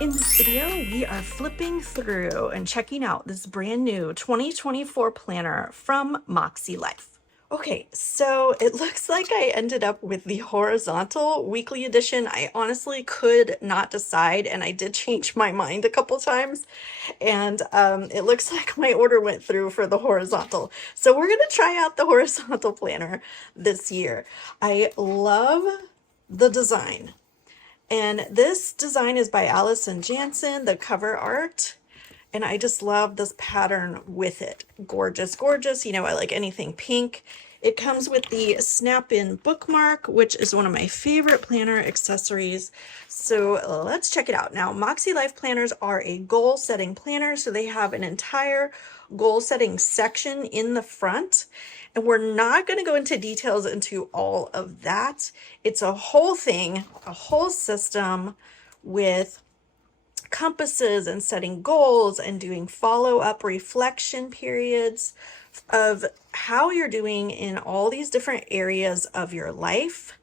In this video, we are flipping through and checking out this brand new 2024 planner from MakseLife. Okay, so it looks like I ended up with the horizontal weekly edition. I honestly could not decide, and I did change my mind a couple times, and it looks like my order went through for the horizontal. So we're gonna try out the horizontal planner this year. I love the design. And this design is by Allison Jansen, the cover art. And I just love this pattern with it. Gorgeous, gorgeous. You know, I like anything pink. It comes with the snap-in bookmark, which is one of my favorite planner accessories. So let's check it out. Now, MakseLife planners are a goal-setting planner, so they have an entire goal-setting section in the front. And we're not going to go into details into all of that. It's a whole thing, a whole system with compasses and setting goals and doing follow-up reflection periods of how you're doing in all these different areas of your life.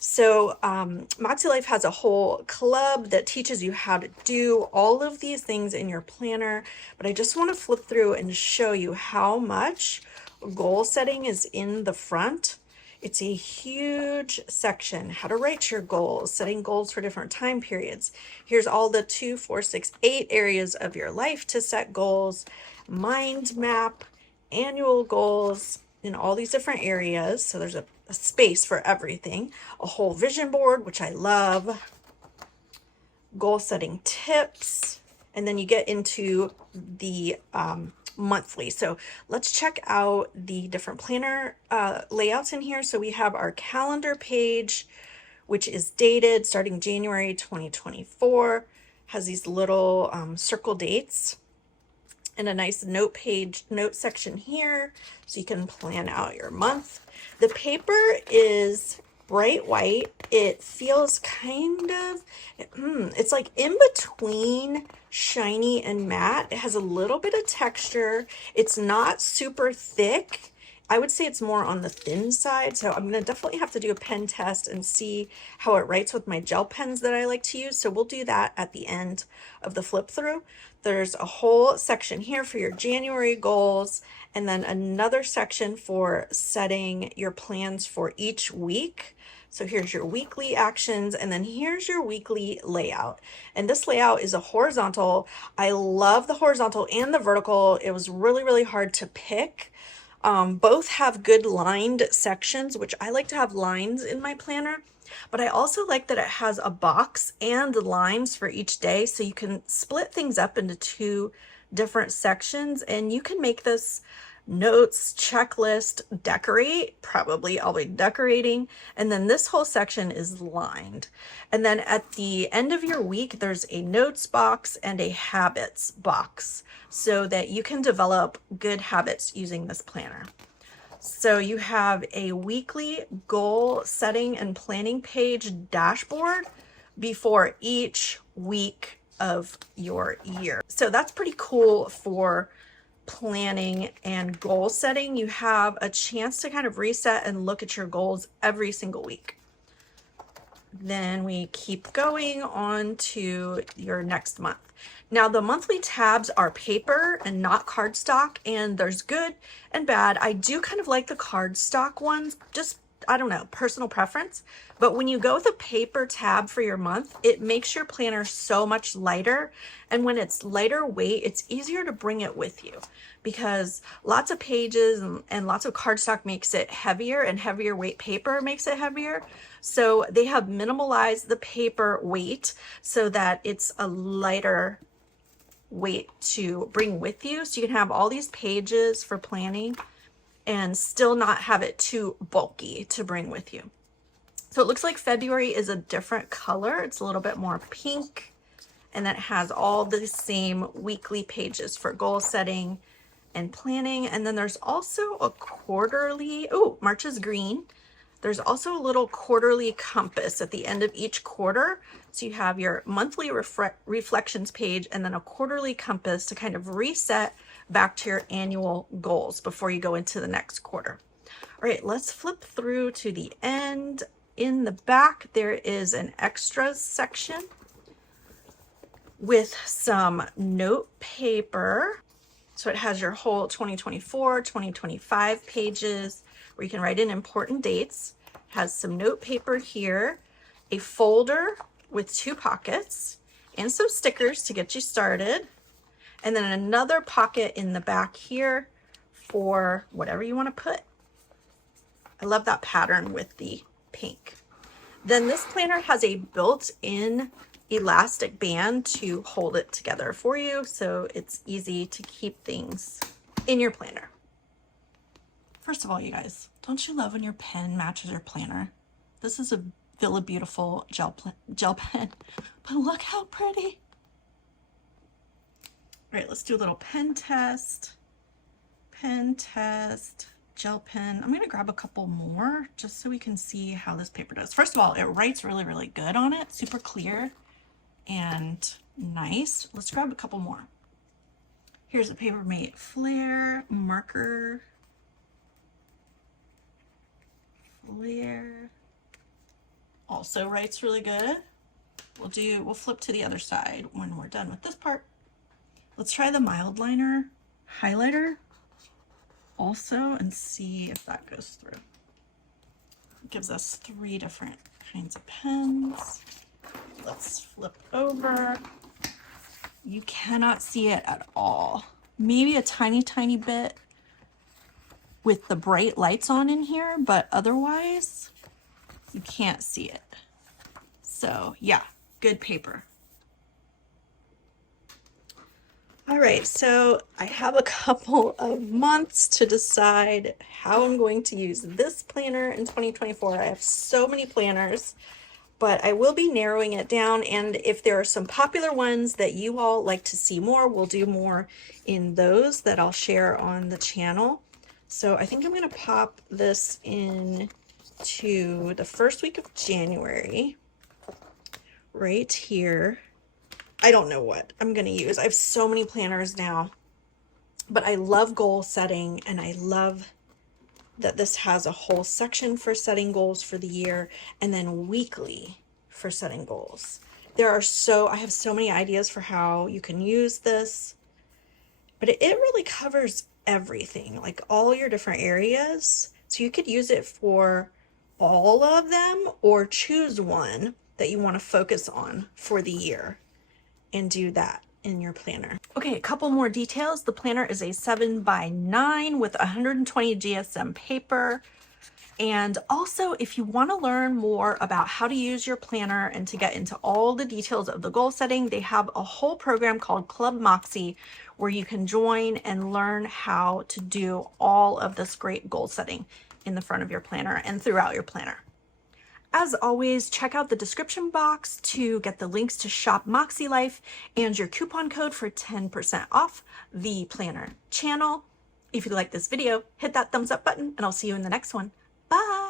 So MakseLife has a whole club that teaches you how to do all of these things in your planner, but I just want to flip through and show you how much goal setting is in the front. It's a huge section, how to write your goals, setting goals for different time periods. Here's all the 2, 4, 6, 8 areas of your life to set goals, mind map, annual goals in all these different areas. So there's a space for everything, a whole vision board, which I love, goal setting tips, and then you get into the monthly. So let's check out the different planner layouts in here. So we have our calendar page, which is dated starting January 2024, has these little circle dates and a nice note section here so you can plan out your month. The paper is bright white. It feels kind of, it's like in between shiny and matte. It has a little bit of texture. It's not super thick. I would say it's more on the thin side. So I'm going to definitely have to do a pen test and see how it writes with my gel pens that I like to use. So we'll do that at the end of the flip through. There's a whole section here for your January goals, and then another section for setting your plans for each week. So here's your weekly actions, and then here's your weekly layout. And this layout is a horizontal. I love the horizontal and the vertical. It was really, really hard to pick. Both have good lined sections, which I like to have lines in my planner. But I also like that it has a box and lines for each day, so you can split things up into 2 different sections, and you can make this notes, checklist, decorate. Probably I'll be decorating, and then this whole section is lined. And then at the end of your week, there's a notes box and a habits box so that you can develop good habits using this planner. So you have a weekly goal setting and planning page dashboard before each week of your year. So that's pretty cool for planning and goal setting. You have a chance to kind of reset and look at your goals every single week. Then we keep going on to your next month. Now the monthly tabs are paper and not cardstock, and there's good and bad. I do kind of like the cardstock ones, just, I don't know, personal preference. But when you go with a paper tab for your month, it makes your planner so much lighter. And when it's lighter weight, it's easier to bring it with you because lots of pages and lots of cardstock makes it heavier, and heavier weight paper makes it heavier. So they have minimalized the paper weight so that it's a lighter weight to bring with you. So you can have all these pages for planning and still not have it too bulky to bring with you. So it looks like February is a different color. It's a little bit more pink, and that has all the same weekly pages for goal setting and planning. And then there's also a quarterly, oh, March is green. There's also a little quarterly compass at the end of each quarter. So you have your monthly reflections page and then a quarterly compass to kind of reset back to your annual goals before you go into the next quarter. All right, let's flip through to the end. In the back, there is an extras section with some note paper. So it has your whole 2024, 2025 pages where you can write in important dates. It has some note paper here, a folder with 2 pockets and some stickers to get you started. And then another pocket in the back here for whatever you want to put. I love that pattern with the pink. Then this planner has a built-in elastic band to hold it together for you, so it's easy to keep things in your planner. First of all, you guys, don't you love when your pen matches your planner? This is a Villa Beautiful gel pen, but look how pretty. All right, let's do a little pen test. Pen test. Gel pen. I'm going to grab a couple more just so we can see how this paper does. First of all, it writes really, really good on it. Super clear and nice. Let's grab a couple more. Here's a Papermate Flare marker. Flare. Also writes really good. We'll flip to the other side when we're done with this part. Let's try the mild liner highlighter also and see if that goes through. It gives us 3 different kinds of pens. Let's flip over. You cannot see it at all. Maybe a tiny, tiny bit with the bright lights on in here, but otherwise you can't see it. So yeah, good paper. All right, so I have a couple of months to decide how I'm going to use this planner in 2024. I have so many planners, but I will be narrowing it down. And if there are some popular ones that you all like to see more, we'll do more in those that I'll share on the channel. So I think I'm going to pop this in to the first week of January right here. I don't know what I'm going to use. I have so many planners now, but I love goal setting, and I love that this has a whole section for setting goals for the year and then weekly for setting goals. I have so many ideas for how you can use this, but it really covers everything, like all your different areas. So you could use it for all of them or choose one that you want to focus on for the year and do that in your planner. Okay, a couple more details. The planner is a 7x9 with 120 GSM paper. And also, if you want to learn more about how to use your planner and to get into all the details of the goal setting, they have a whole program called Club Moxie where you can join and learn how to do all of this great goal setting in the front of your planner and throughout your planner. As always, check out the description box to get the links to shop MakseLife and your coupon code for 10% off the planner channel. If you like this video, hit that thumbs up button and I'll see you in the next one. Bye!